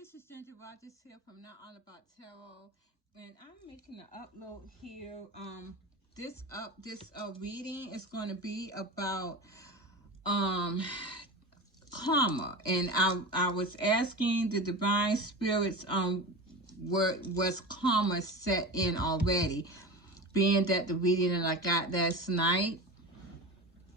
This is Ginger Rogers here from Not All About Tarot, and I'm making an upload here. This reading is going to be about um karma, and I was asking the divine spirits was karma set in already, being that the reading that I got last night,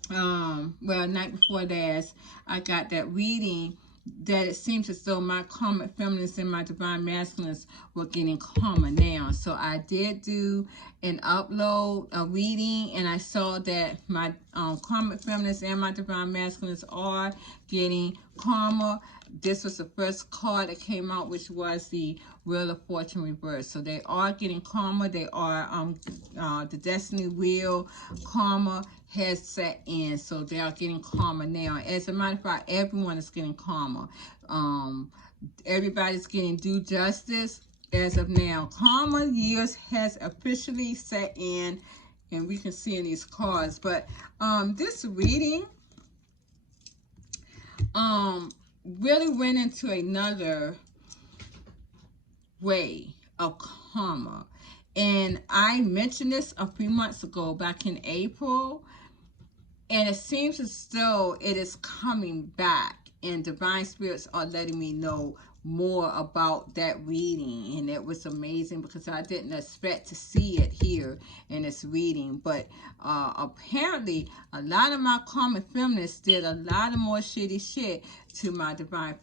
night before last, I got that reading that it seems as though my karmic feminines and my divine masculines were getting karma now. So I did do an upload, a reading, and I saw that my karmic feminines and my divine masculines are getting karma. This was the first card that came out, which was the Wheel of Fortune reverse. So they are getting karma. They are the Destiny Wheel karma has set in, so they are getting karma now. As a matter of fact, everyone is getting karma. Everybody's getting due justice as of now. Karma years has officially set in, and we can see in these cards. But this reading really went into another way of karma. And I mentioned this a few months ago, back in April, and it seems as though it is coming back, and divine spirits are letting me know more about that reading. And it was amazing because I didn't expect to see it here in this reading. But apparently a lot of my karmic feminists did a lot of more shitty shit to my divine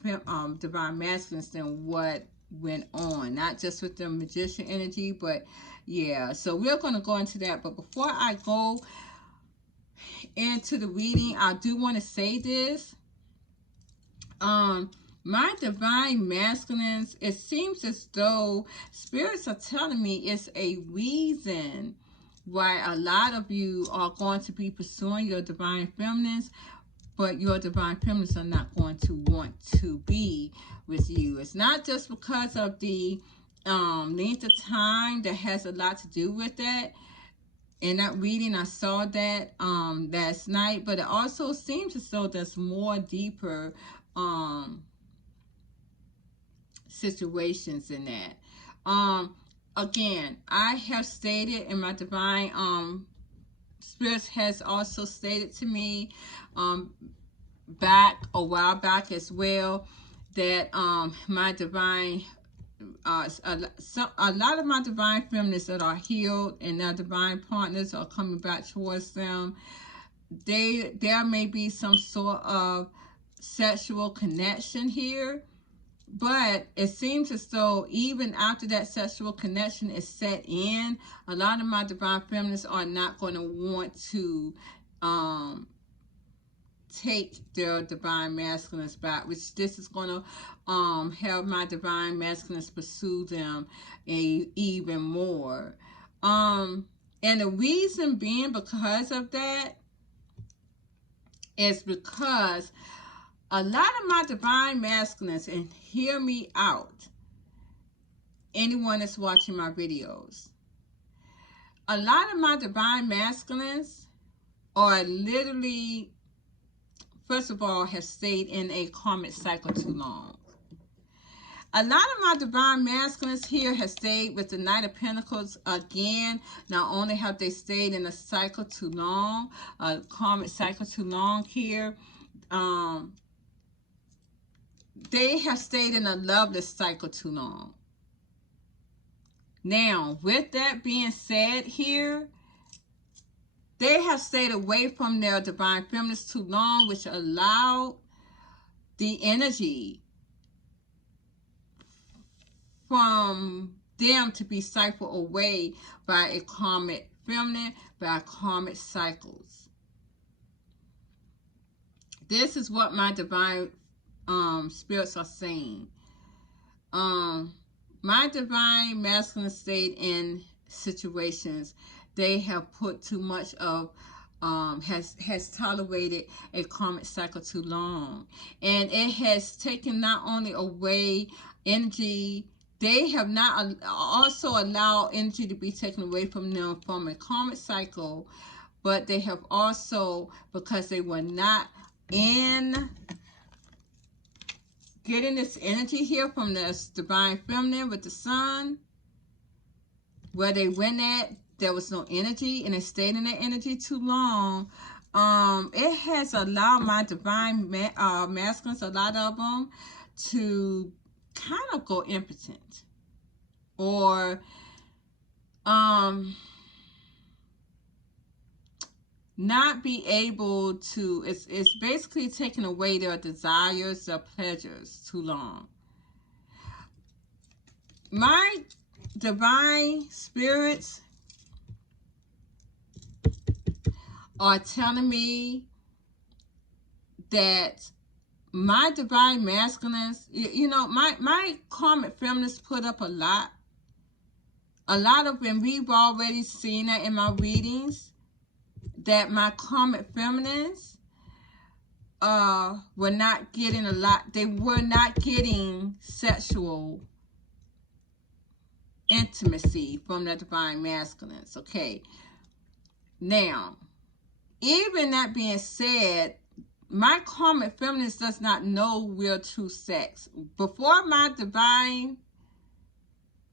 masculines than what went on, not just with the magician energy, but yeah. So we're going to go into that. But before I go into the reading, I do want to say this. My divine masculines, it seems as though spirits are telling me it's a reason why a lot of you are going to be pursuing your divine feminines, but your divine feminines are not going to want to be with you. It's not just because of the length of time that has a lot to do with that. In that reading, I saw that last night, but it also seems as though there's more deeper situations in that. Again, I have stated, and my divine spirits has also stated to me back a while back as well, that my divine a lot of my divine feminists that are healed and their divine partners are coming back towards them. There may be some sort of sexual connection here, but it seems as though even after that sexual connection is set in, a lot of my divine feminists are not going to want to take their divine masculines back, which this is going to have my divine masculines pursue them even more. And the reason being because of that is because a lot of my divine masculines, and hear me out, anyone that's watching my videos, a lot of my divine masculines are literally, first of all, have stayed in a karmic cycle too long. A lot of my divine masculines here have stayed with the Knight of Pentacles again. Not only have they stayed in a cycle too long, a karmic cycle too long here, they have stayed in a loveless cycle too long. Now, with that being said here, they have stayed away from their divine feminines too long, which allowed the energy from them to be siphoned away by a karmic feminine, by karmic cycles. This is what my divine spirits are saying. My divine masculine stayed in situations they have put too much of, has tolerated a karmic cycle too long, and it has taken not only away energy, they have not also allowed energy to be taken away from them from a karmic cycle, but they have also, because they were not in getting this energy here from this divine feminine with the sun, where they went at, there was no energy, and they stayed in that energy too long. It has allowed my divine masculines, a lot of them, to kind of go impotent, or not be able to, it's basically taking away their desires, their pleasures too long. My divine spirits are telling me that my divine masculines, you know, my karmic feminists put up a lot of, and we've already seen that in my readings, that my karmic feminines were not getting a lot, they were not getting sexual intimacy from the divine masculines. Okay, now, even that being said, my karmic feminines does not know real true sex. Before my divine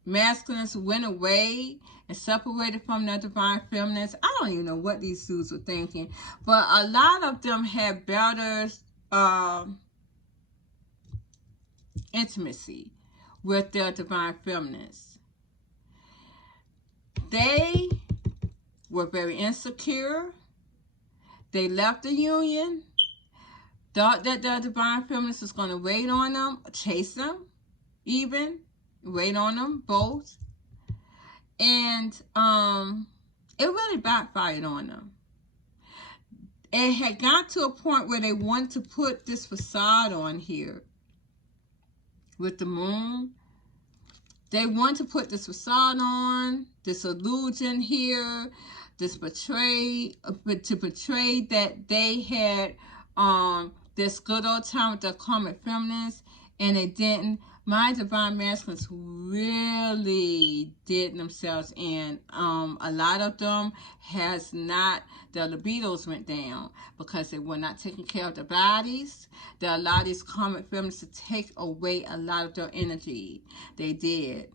masculines went away and separated from their divine feminines, I don't even know what these dudes were thinking, but a lot of them had better intimacy with their divine feminines. They were very insecure. They left the union, thought that their divine feminist was going to wait on them, chase them, even wait on them, both. And it really backfired on them. It had got to a point where they wanted to put this facade on here with the moon. They want to put this facade on, this illusion here, this to portray that they had this good old time with their karmic feminines, and they didn't. My divine masculines really did themselves in. A lot of them has not, their libidos went down because they were not taking care of their bodies. They allowed these karmic feminines to take away a lot of their energy. They did.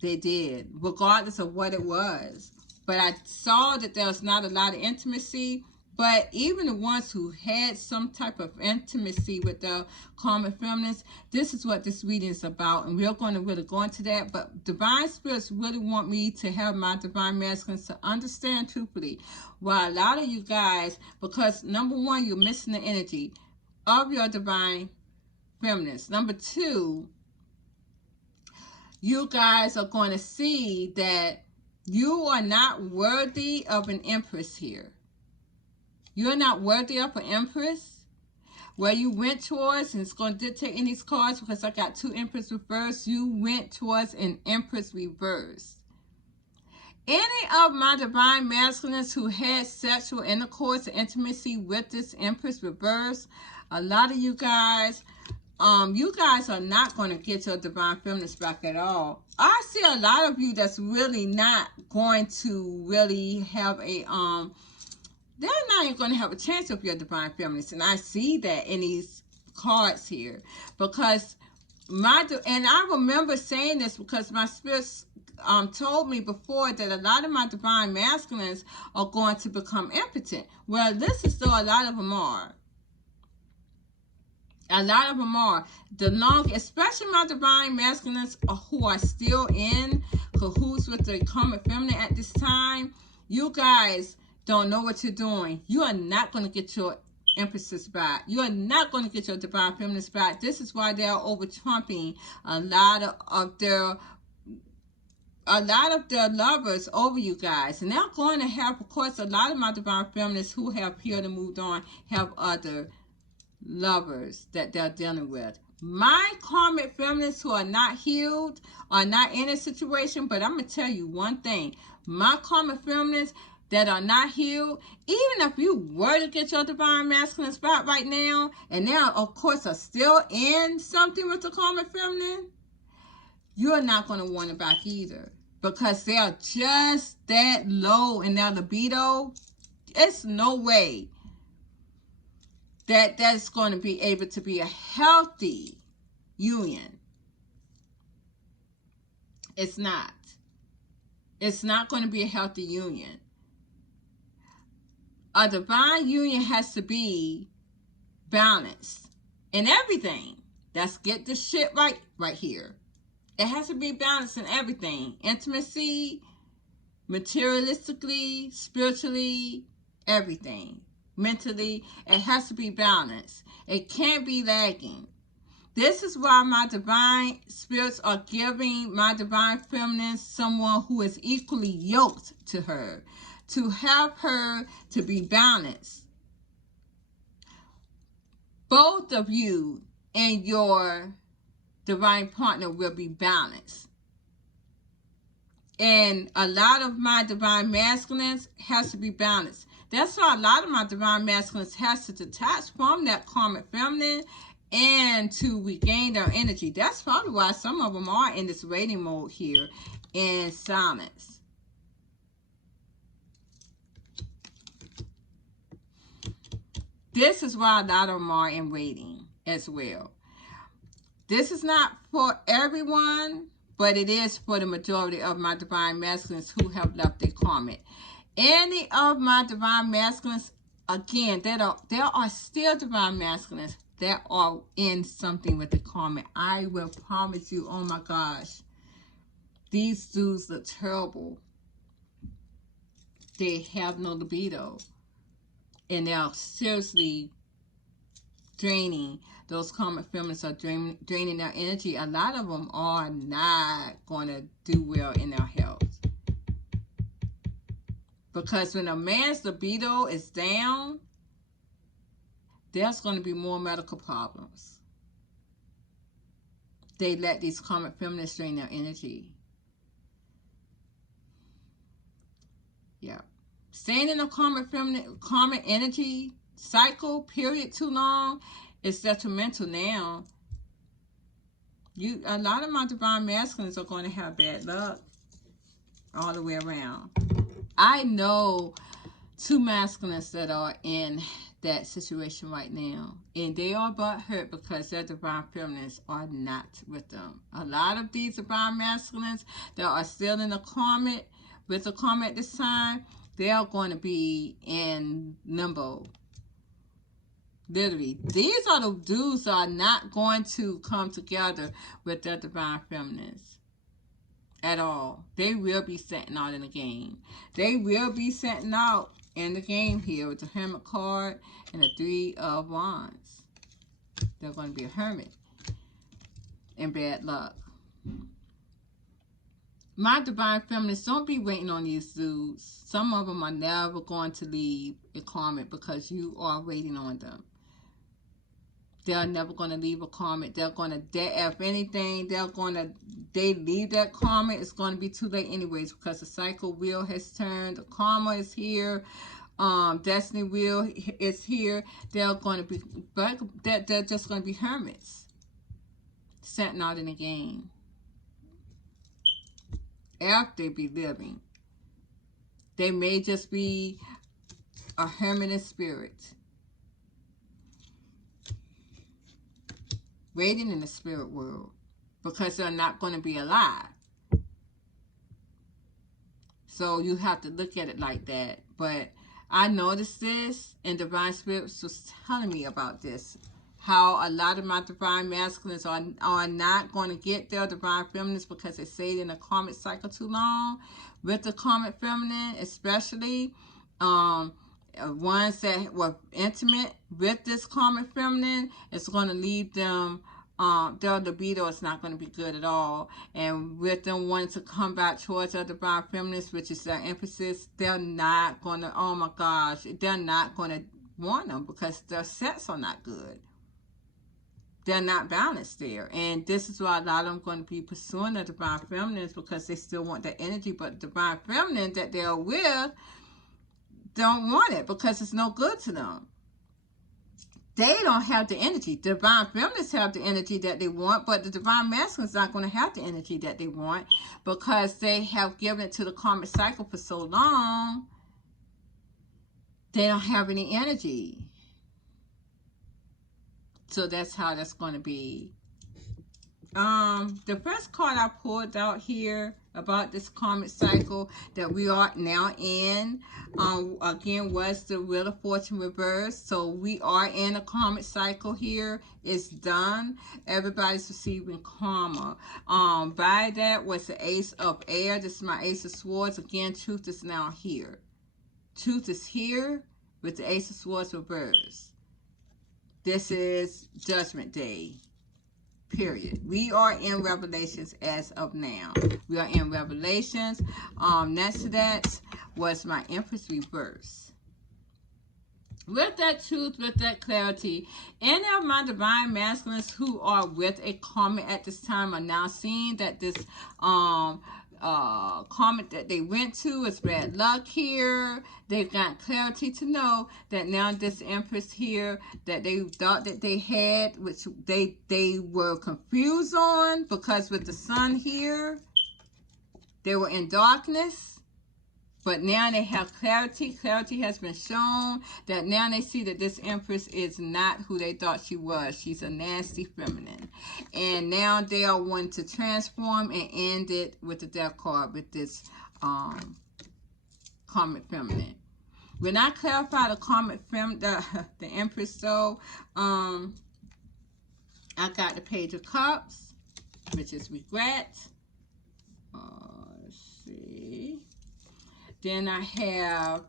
They did, regardless of what it was. But I saw that there was not a lot of intimacy. But even the ones who had some type of intimacy with the karmic feminines, this is what this reading is about. And we're going to really go into that. But divine spirits really want me to have my divine masculines to understand truthfully why a lot of you guys, because number one, you're missing the energy of your divine feminines. Number two, you guys are going to see that you are not worthy of an empress here. You're not worthy of an empress. Where you went towards, and it's going to dictate in these cards because I got two empress reverse, you went towards an empress reverse. Any of my divine masculines who had sexual intercourse and intimacy with this empress reverse, a lot of you guys are not going to get your divine feminines back at all. I see a lot of you that's really not going to really have a they're not even going to have a chance of your divine feminines. And I see that in these cards here. Because and I remember saying this because my spirits told me before that a lot of my divine masculines are going to become impotent. Well, this is still a lot of them are. A lot of them are. Especially my divine masculines who are still in cahoots with the karmic feminine at this time. You guys don't know what you're doing. You are not going to get your empresses back. You are not going to get your divine feminines back. This is why they are over trumping a lot of their lovers over you guys. And they're going to have, of course, a lot of my divine feminists who have healed and moved on have other lovers that they're dealing with. My karmic feminists who are not healed are not in a situation, but I'm going to tell you one thing. My karmic feminists that are not healed, even if you were to get your divine masculine spot right now, and now, of course, are still in something with the karmic feminine, you're not going to want it back either. Because they are just that low in their libido. It's no way that that's going to be able to be a healthy union. It's not. It's not going to be a healthy union. A divine union has to be balanced in everything. Let's get this shit right here. It has to be balanced in everything. Intimacy, materialistically, spiritually, everything. Mentally, it has to be balanced. It can't be lagging. This is why my divine spirits are giving my divine feminine someone who is equally yoked to her, to help her to be balanced. Both of you and your divine partner will be balanced. And a lot of my divine masculines has to be balanced. That's why a lot of my divine masculines has to detach from that karmic feminine and to regain their energy. That's probably why some of them are in this waiting mode here in silence. This is why a lot of them are in waiting as well. This is not for everyone, but it is for the majority of my divine masculines who have left their karmic. Any of my divine masculines, again, there are still divine masculines that are in something with the karmic. I will promise you, oh my gosh, these dudes look terrible. They have no libido. And they are seriously draining. Those karmic feminines are draining their energy. A lot of them are not going to do well in their health. Because when a man's libido is down, there's going to be more medical problems. They let these karmic feminines drain their energy. Yeah. Staying in a karmic energy cycle period too long is detrimental now. A lot of my divine masculines are going to have bad luck all the way around. I know 2 masculines that are in that situation right now, and they are butthurt because their divine feminines are not with them. A lot of these divine masculines that are still in the karmic, with the karmic this time, they are going to be in limbo. Literally, these are the dudes that are not going to come together with their divine feminines at all. They will be setting out in the game. They will be setting out in the game here with the Hermit card and the 3 of Wands. They're going to be a hermit in bad luck. My divine feminists, don't be waiting on these dudes. Some of them are never going to leave a karmic because you are waiting on them. They're never going to leave a karmic. They're going to, if anything, they leave that karmic. It's going to be too late anyways because the cycle wheel has turned. The karma is here. Destiny wheel is here. They're going to be, they're just going to be hermits. Setting out in the game. After they be living. They may just be a hermit in spirit. Waiting in the spirit world. Because they're not going to be alive. So you have to look at it like that. But I noticed this, and Divine Spirits was telling me about this. How a lot of my divine masculines are not going to get their divine feminines because they stayed in a karmic cycle too long. With the karmic feminine, especially ones that were intimate with this karmic feminine, it's going to leave them, their libido is not going to be good at all. And with them wanting to come back towards their divine feminines, which is their emphasis, they're not going to, oh my gosh, they're not going to want them because their sets are not good. They're not balanced there. And this is why a lot of them are going to be pursuing the divine feminines because they still want that energy. But the divine feminine that they're with don't want it because it's no good to them. They don't have the energy. The divine feminines have the energy that they want, but the divine masculine is not going to have the energy that they want because they have given it to the karmic cycle for so long. They don't have any energy. So that's how that's going to be The first card I pulled out here about this karmic cycle that we are now in, again, was the Wheel of Fortune reverse. So we are in a karmic cycle here. It's done. Everybody's receiving karma. By that was the Ace of Air. This is my Ace of Swords. Again, truth is now here. Truth is here with the Ace of Swords reverse. This is Judgment Day. Period. We are in Revelations as of now. We are in Revelations. Next to that was my Empress reverse. With that truth, with that clarity, any of my divine masculines who are with a karmic at this time are now seeing that this karmic that they went to is bad luck here. They've got clarity to know that now this Empress here that they thought that they had, which they were confused on, because with the Sun here, they were in darkness. But now they have clarity. Clarity has been shown that now they see that this Empress is not who they thought she was. She's a nasty feminine. And now they are wanting to transform and end it with the Death card with this karmic feminine. When I clarify the karmic the Empress though, I got the Page of Cups, which is regret. Let's see. Then I have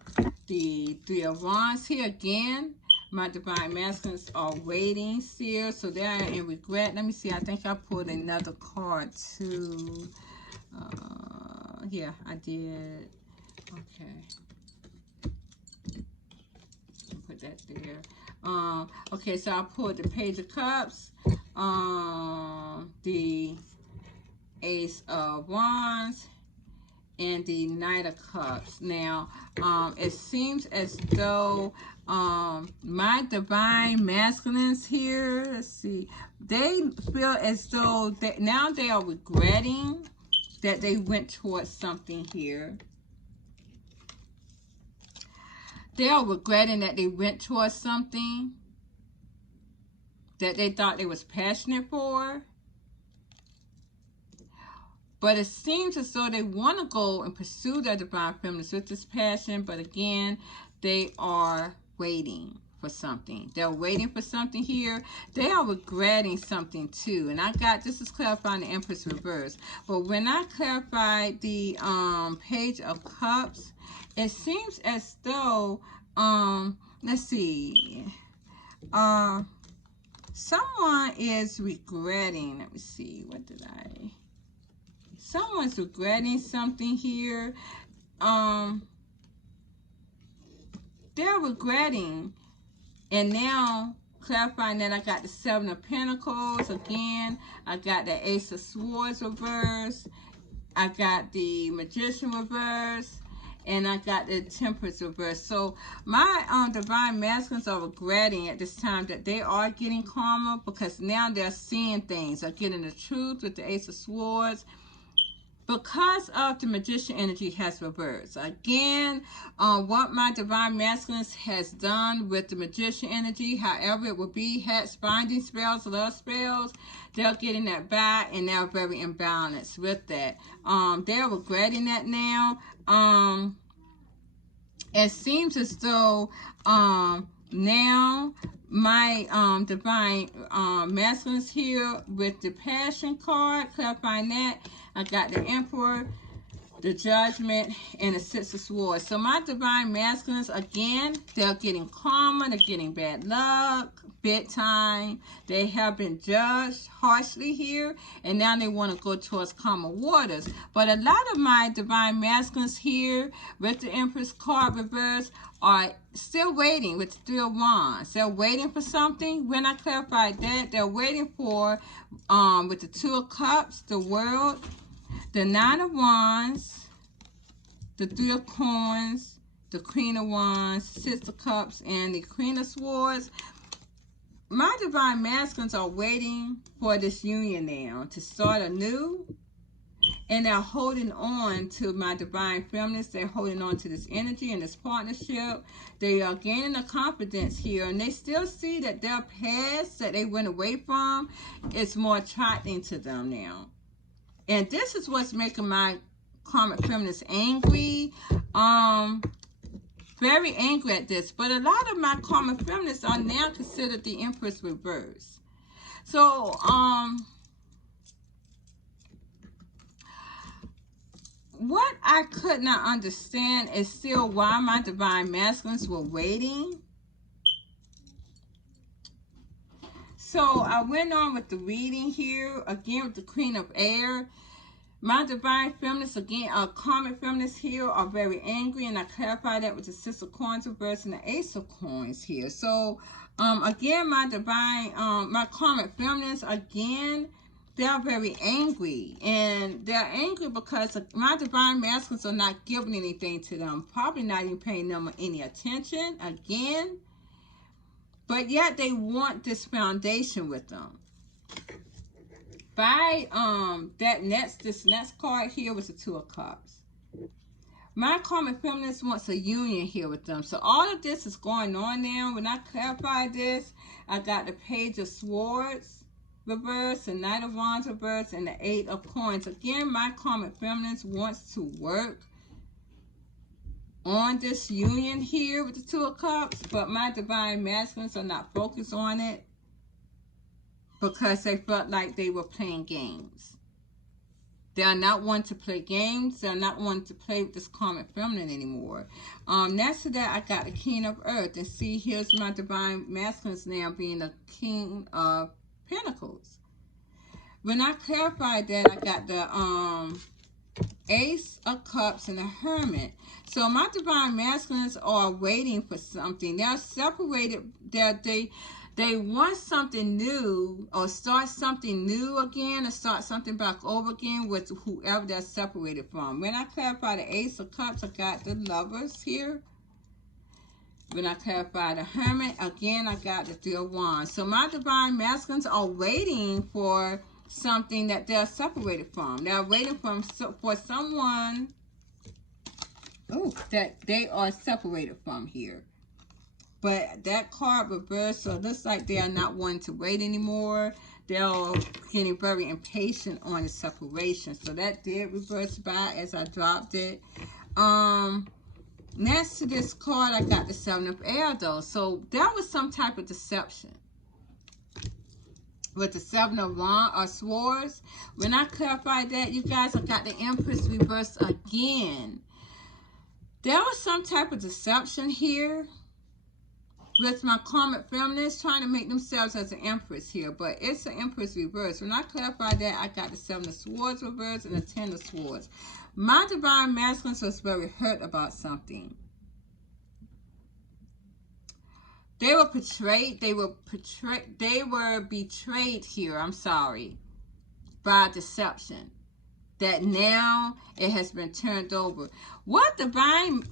the Three of Wands here again. My divine masculines are waiting here, so they are in regret. Let me see. I think I pulled another card too. Yeah, I did. Okay. Put that there. Okay, so I pulled the Page of Cups, the Ace of Wands, and the Knight of Cups. Now, it seems as though my divine masculines here, let's see, they feel as though now they are regretting that they went towards something here. They are regretting that they went towards something that they thought they was passionate for. But it seems as though they want to go and pursue their divine feminines with this passion. But again, they are waiting for something. They're waiting for something here. They are regretting something too. And I got, this is clarifying the Empress reverse. But when I clarified the Page of Cups, it seems as though, let's see, someone is regretting, let me see, what did I... Someone's regretting something here. They're regretting. And now, clarifying that, I got the Seven of Pentacles. Again, I got the Ace of Swords reverse. I got the Magician reverse. And I got the Temperance reverse. So, my divine masculines are regretting at this time that they are getting karma, because now they're seeing things. They're getting the truth with the Ace of Swords, because of the Magician energy has reversed. Again, what my divine masculines has done with the Magician energy, however it will be, hats, binding spells, love spells, they're getting that back, and they're very imbalanced with that. They're regretting that now. It seems as though now my divine masculines here with the Passion card, clarifying that, I got the Emperor, the Judgment, and the Six of Swords. So my divine masculines, again, they're getting karma, they're getting bad luck, big time. They have been judged harshly here, and now they want to go towards calmer waters. But a lot of my divine masculines here with the Empress card reverse are still waiting with the Three of Wands. They're waiting for something. When I clarified that, they're waiting for, with the Two of Cups, the World, the Nine of Wands, the Three of Coins, the Queen of Wands, Six of Cups, and the Queen of Swords. My divine masculines are waiting for this union now to start anew. And they're holding on to my divine feminines. They're holding on to this energy and this partnership. They are gaining the confidence here, and they still see that their past that they went away from is more attracting to them now. And this is what's making my karmic feminines angry. Very angry at this. But a lot of my karmic feminists are now considered the Empress reverse. So, what I could not understand is still why my divine masculines were waiting. So, I went on with the reading here, again with the Queen of Air. My divine feminists, again, karmic feminists here are very angry, and I clarify that with the Six of Coins reverse and the Ace of Coins here. So, again, my divine, my karmic feminists, again, they're very angry, and they're angry because my divine masculines are not giving anything to them, probably not even paying them any attention, again, but yet they want this foundation with them. By this next card here was the Two of Cups. My karmic feminist wants a union here with them. So all of this is going on now. When I clarify this, I got the Page of Swords reverse, the Knight of Wands reverse, and the Eight of Coins. Again, my karmic feminist wants to work on this union here with the Two of Cups, but my divine masculines are not focused on it, because they felt like they were playing games. They are not one to play games. They are not one to play with this karmic feminine anymore. Next to that, I got the King of Earth. And see, here's my divine masculines now being the King of Pentacles. When I clarified that, I got the Ace of Cups and the Hermit. So my divine masculines are waiting for something. They're separated. They want something new, or start something new again, or start something back over again with whoever they're separated from. When I clarify the Ace of Cups, I got the Lovers here. When I clarify the Hermit, again, I got the Three of Wands. So my divine masculines are waiting for something that they're separated from. They're waiting for someone that they are separated from here. But that card reversed, so it looks like they are not wanting to wait anymore. They're getting very impatient on the separation. So that did reverse by as I dropped it. Next to this card, I got the Seven of Air, though. So that was some type of deception. With the Seven of Swords. When I clarified that, you guys, I got the Empress reversed again. There was some type of deception here with my karmic feminists trying to make themselves as an Empress here, but it's an Empress reverse. When I clarify that, I got the Seven of Swords reverse and the Ten of Swords. My divine masculines was very hurt about something. They were betrayed. They were betrayed here. I'm sorry, by deception. That now it has been turned over. What divine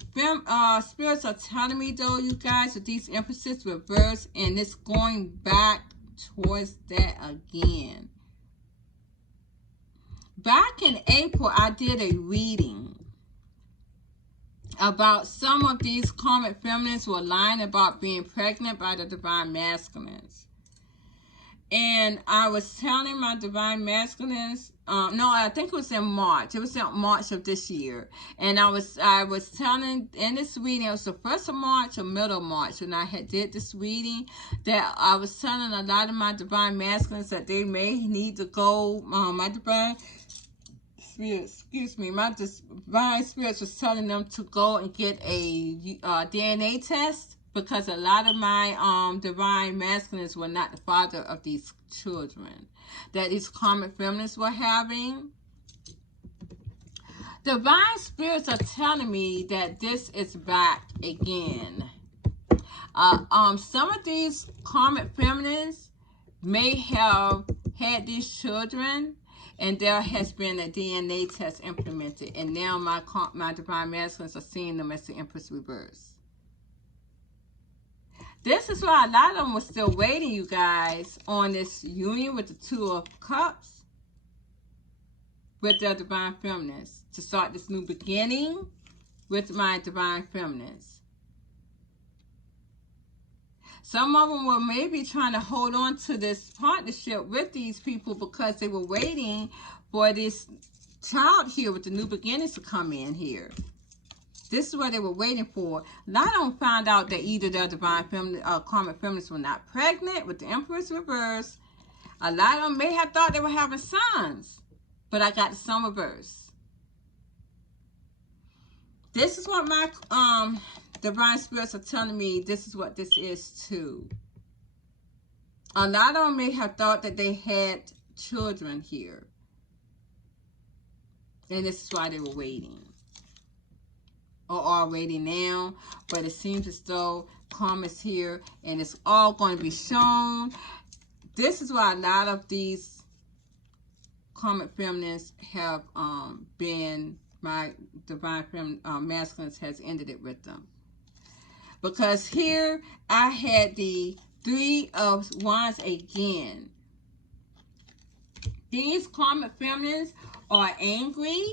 spirits are telling me, though, you guys, with these Empresses reversed, and it's going back towards that again. Back in April, I did a reading about some of these karmic feminines were lying about being pregnant by the divine masculines. And I was telling my divine masculines, no, I think it was in March. It was in March of this year. And I was telling in this reading, it was the 1st of March or middle of March when I did this reading, that I was telling a lot of my divine masculines that they may need to go, my divine spirits, my divine spirits was telling them to go and get a DNA test, because a lot of my divine masculines were not the father of these children that these karmic feminists were having. Divine spirits are telling me that this is back again. Some of these karmic feminists may have had these children, and there has been a DNA test implemented, and now my divine masculines are seeing them as the Empress reverse. This is why a lot of them were still waiting, you guys, on this union with the Two of Cups with their divine feminines, to start this new beginning with my divine feminines. Some of them were maybe trying to hold on to this partnership with these people because they were waiting for this child here with the new beginnings to come in here. This is what they were waiting for. A lot of them found out that either their divine feminine, karmic feminists were not pregnant with the Empress reverse. A lot of them may have thought they were having sons, but I got the sun reverse. This is what my divine spirits are telling me. This is what this is too. A lot of them may have thought that they had children here, and this is why they were waiting, or are waiting now. But it seems as though karma's here, and it's all going to be shown. This is why a lot of these karmic feminines have been, my divine feminine masculines has ended it with them. Because here I had the Three of Wands again. These karmic feminines are angry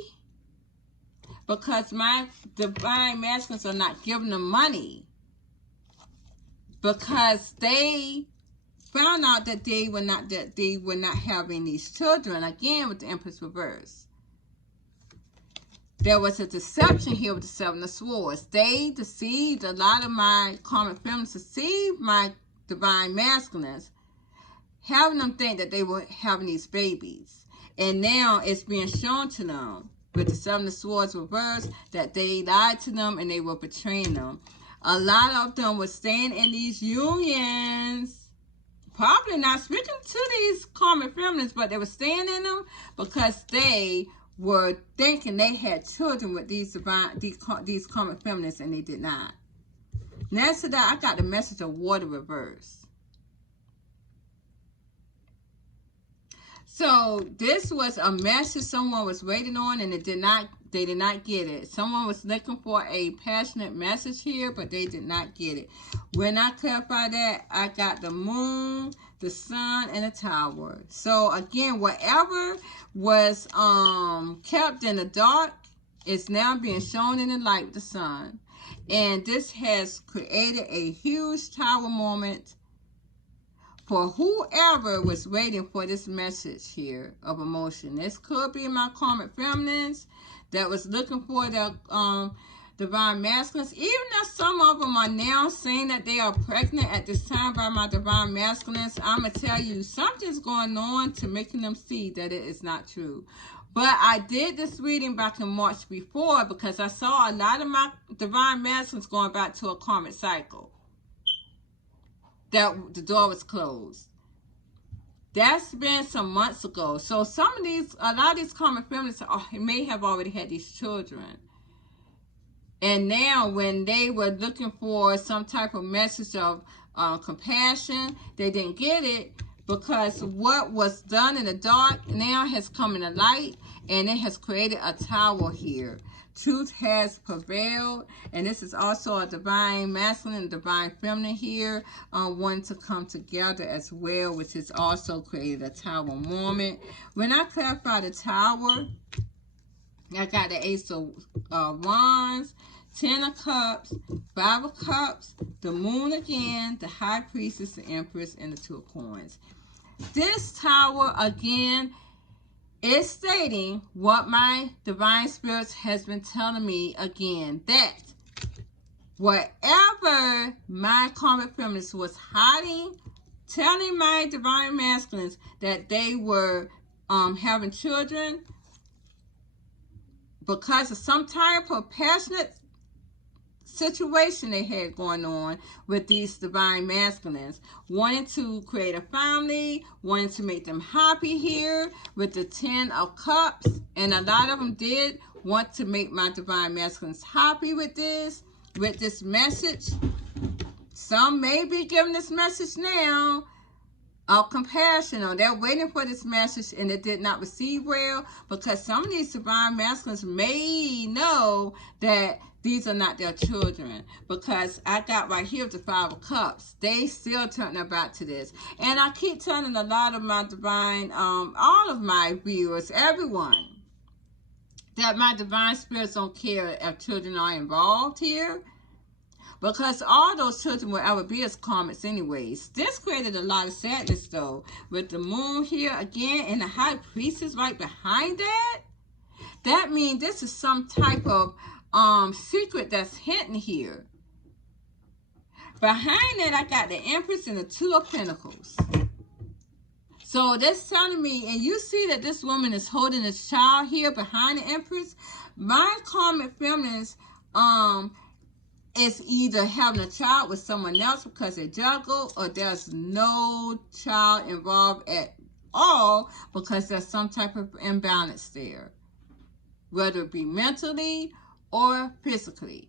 because my divine masculines are not giving them money, because they found out that they were not having these children again with the Empress reverse. There was a deception here with the Seven of Swords. They deceived a lot of my karmic feminines, deceived my divine masculines, having them think that they were having these babies. And now it's being shown to them with the Seven of Swords reverse that they lied to them and they were betraying them. A lot of them were staying in these unions, probably not speaking to these karmic feminines, but they were staying in them because they were thinking they had children with these karmic feminists, and they did not. Next to that, I got the message of water reverse. So this was a message someone was waiting on, and they did not get it. Someone was looking for a passionate message here, but they did not get it. When I clarify that, I got the moon, the sun, and the tower. So again, whatever was kept in the dark is now being shown in the light with the sun. And this has created a huge tower moment for whoever was waiting for this message here of emotion. This could be my karmic feminines that was looking for their divine masculines. Even though some of them are now saying that they are pregnant at this time by my divine masculines, I'm going to tell you, something's going on to making them see that it is not true. But I did this reading back in March before because I saw a lot of my divine masculines going back to a karmic cycle, that the door was closed. That's been some months ago. So a lot of these karmic feminists may have already had these children. And now when they were looking for some type of message of compassion, they didn't get it, because what was done in the dark now has come in the light, and it has created a tower here. Truth has prevailed, and this is also a divine masculine and divine feminine here, wanting to come together as well, which has also created a tower moment. When I clarify the tower, I got the Ace of Wands, 10 of Cups, 5 of Cups, the Moon again, the High Priestess, the Empress, and the Two of Coins. This tower again is stating what my divine spirits has been telling me again, that whatever my karmic feminist was hiding, telling my divine masculines that they were having children because of some type of passionate situation they had going on with these divine masculines, wanting to create a family, wanting to make them happy here with the 10 of Cups, and a lot of them did want to make my divine masculines happy with this message. Some may be giving this message now of compassion, or they're waiting for this message and it did not receive well, because some of these divine masculines may know that these are not their children, because I got right here the 5 of Cups. They still turning their back to this. And I keep telling a lot of my divine, all of my viewers, everyone, that my divine spirits don't care if children are involved here, because all those children will ever be as karmics anyways. This created a lot of sadness though, with the moon here again and the high priestess right behind that. That means this is some type of secret that's hidden here. Behind that, I got the Empress and the Two of Pentacles. So that's telling me, and you see that this woman is holding a child here behind the Empress. My karmic feminines is either having a child with someone else because they juggle, or there's no child involved at all because there's some type of imbalance there, whether it be mentally or physically.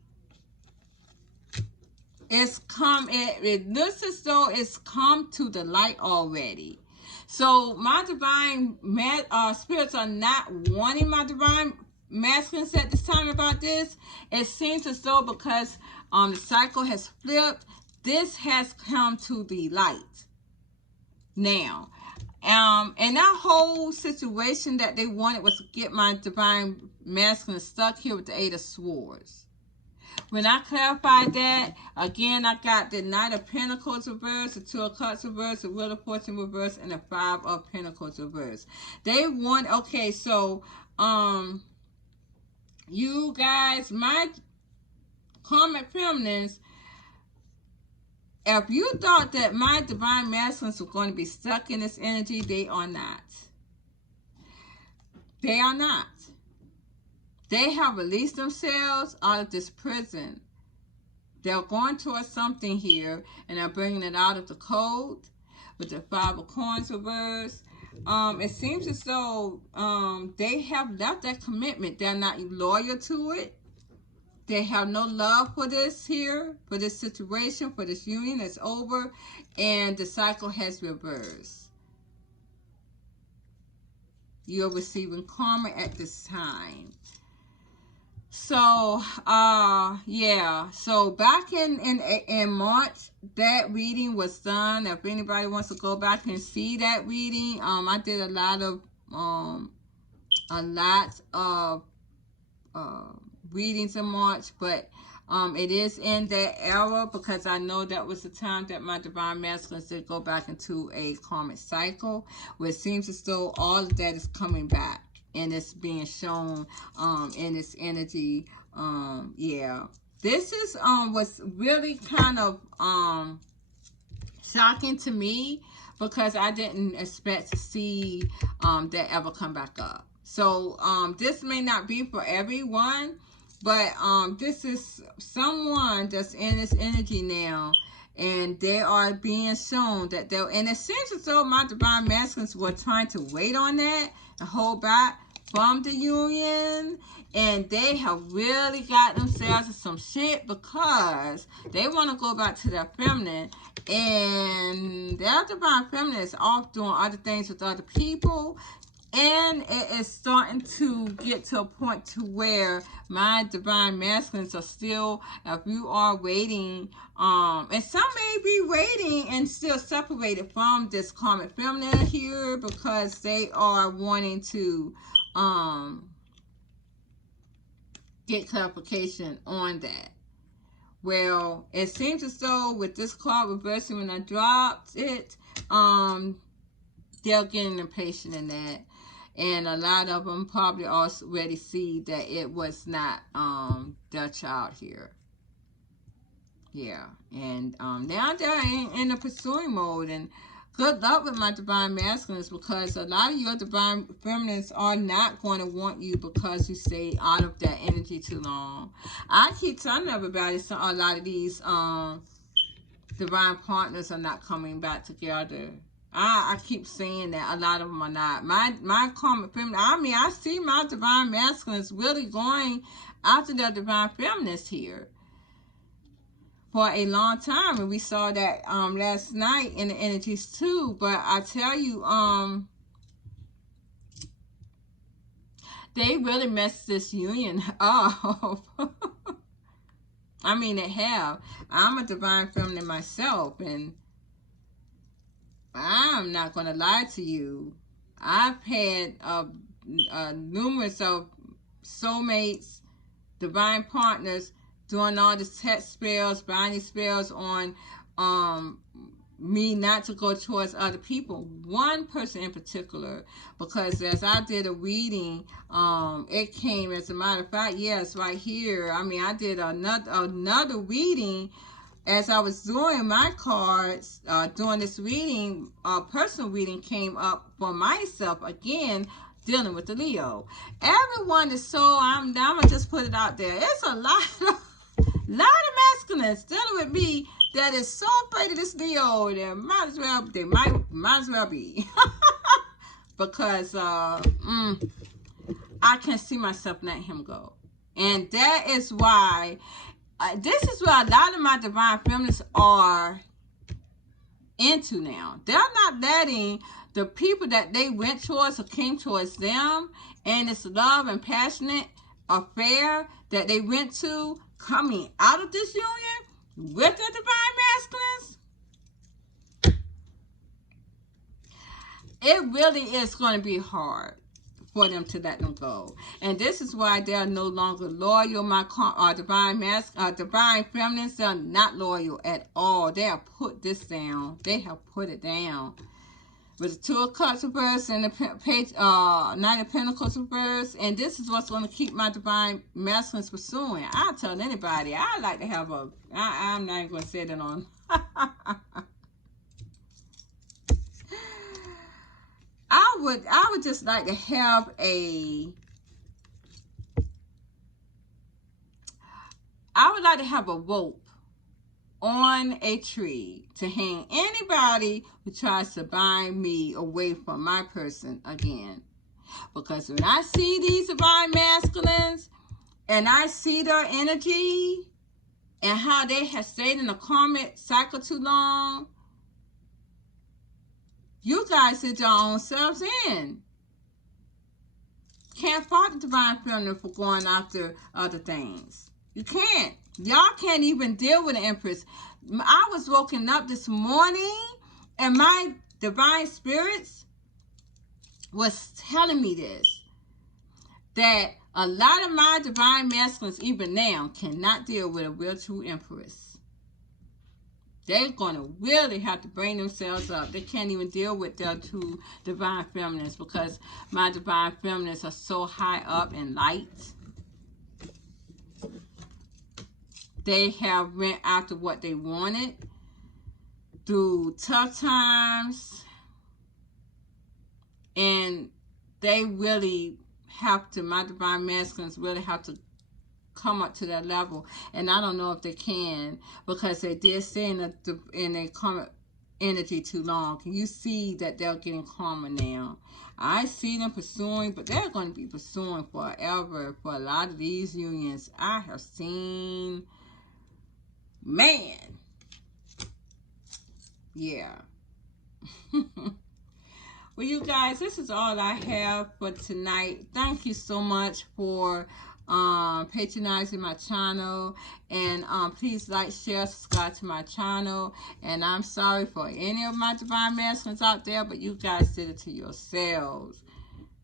It looks as though it's come to the light already. So my divine spirits are not wanting my divine masculines at this time about this. It seems as though because the cycle has flipped, this has come to the light now. And that whole situation that they wanted was to get my divine masculine stuck here with the Eight of Swords. When I clarified that, again, I got the Knight of Pentacles reverse, the Two of Cups reverse, the Wheel of Fortune reverse, and the Five of Pentacles reverse. They want, okay, so, you guys, my karmic feminines, if you thought that my divine masculines were going to be stuck in this energy, they are not. They are not. They have released themselves out of this prison. They're going towards something here, and they're bringing it out of the code with the Five of Coins reverse. It seems as though they have left that commitment. They're not loyal to it. They have no love for this here, for this situation, for this union. It's over, and the cycle has reversed. You're receiving karma at this time. So, yeah. So back in March, that reading was done. If anybody wants to go back and see that reading, I did a lot of readings in March, but it is in that era because I know that was the time that my divine masculines did go back into a karmic cycle, where it seems as though all of that is coming back. And it's being shown in this energy. Yeah. This is what's really kind of shocking to me, because I didn't expect to see that ever come back up. So this may not be for everyone, but this is someone that's in this energy now, and they are being shown that they're, and it seems as though my divine masculines were trying to wait on that and hold back from the union, and they have really got themselves in some shit because they want to go back to their feminine, and their divine feminine is off doing other things with other people. And it is starting to get to a point to where my divine masculines are still, if you are waiting, and some may be waiting and still separated from this karmic feminine here because they are wanting to get clarification on that. Well, it seems as though with this card reversing when I dropped it, they're getting impatient in that. And a lot of them probably already see that it was not their child here. Yeah. And now they're in the pursuing mode. And good luck with my divine masculines, because a lot of your divine feminines are not going to want you because you stay out of that energy too long. I keep telling everybody, so a lot of these divine partners are not coming back together. I keep saying that a lot of them are not. My karmic feminine, I mean, I see my divine masculines really going after their divine feminines here for a long time, and we saw that last night in the energies too. But I tell you, they really messed this union up. I mean, they have. I'm a divine feminine myself, and I'm not going to lie to you. I've had numerous of soulmates, divine partners, doing all the text spells, binding spells on me not to go towards other people. One person in particular, because as I did a reading, it came, as a matter of fact, yes, right here. I mean, I did another reading as I was doing my cards, doing this reading. Personal reading came up for myself again, dealing with the Leo. Everyone is so, I'm gonna just put it out there. It's a lot of masculines dealing with me that is so afraid of this Leo. They might as well be because I can see myself letting him go, and that is why this is what a lot of my divine feminines are into now. They're not letting the people that they went towards or came towards them, and this love and passionate affair that they went to, coming out of this union with the divine masculines. It really is going to be hard for them to let them go, and this is why they are no longer loyal. My divine feminines are not loyal at all. They have put this down. They have put it down. With the Two of Cups reversed and the Knight of Pentacles reversed, and this is what's going to keep my divine masculines pursuing. I'll tell anybody. I like to have a. I'm not even going to say that on. I would just like to have a. I would like to have a rope on a tree to hang anybody who tries to bind me away from my person again. Because when I see these divine masculines and I see their energy and how they have stayed in a karmic cycle too long, you guys did your own selves in. Can't fault the divine feminine for going after other things. You can't. Y'all can't even deal with the Empress. I was woken up this morning and my divine spirits was telling me this. That a lot of my divine masculines, even now, cannot deal with a real true Empress. They're going to really have to bring themselves up. They can't even deal with their two divine feminines because my divine feminines are so high up in light. They have went after what they wanted through tough times. And they really have to, my divine masculines really have to come up to that level. And I don't know if they can, because they did stay in a karmic energy too long. Can you see that they're getting calmer now? I see them pursuing, but they're going to be pursuing forever for a lot of these unions. I have seen, man, yeah. Well, you guys, this is all I have for tonight. Thank you so much for patronizing my channel, and please like, share, subscribe to my channel. And I'm sorry for any of my divine masculines out there, but you guys did it to yourselves.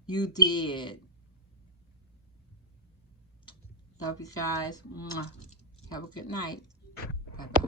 You did. Love you guys. Mwah. Have a good night. Bye-bye.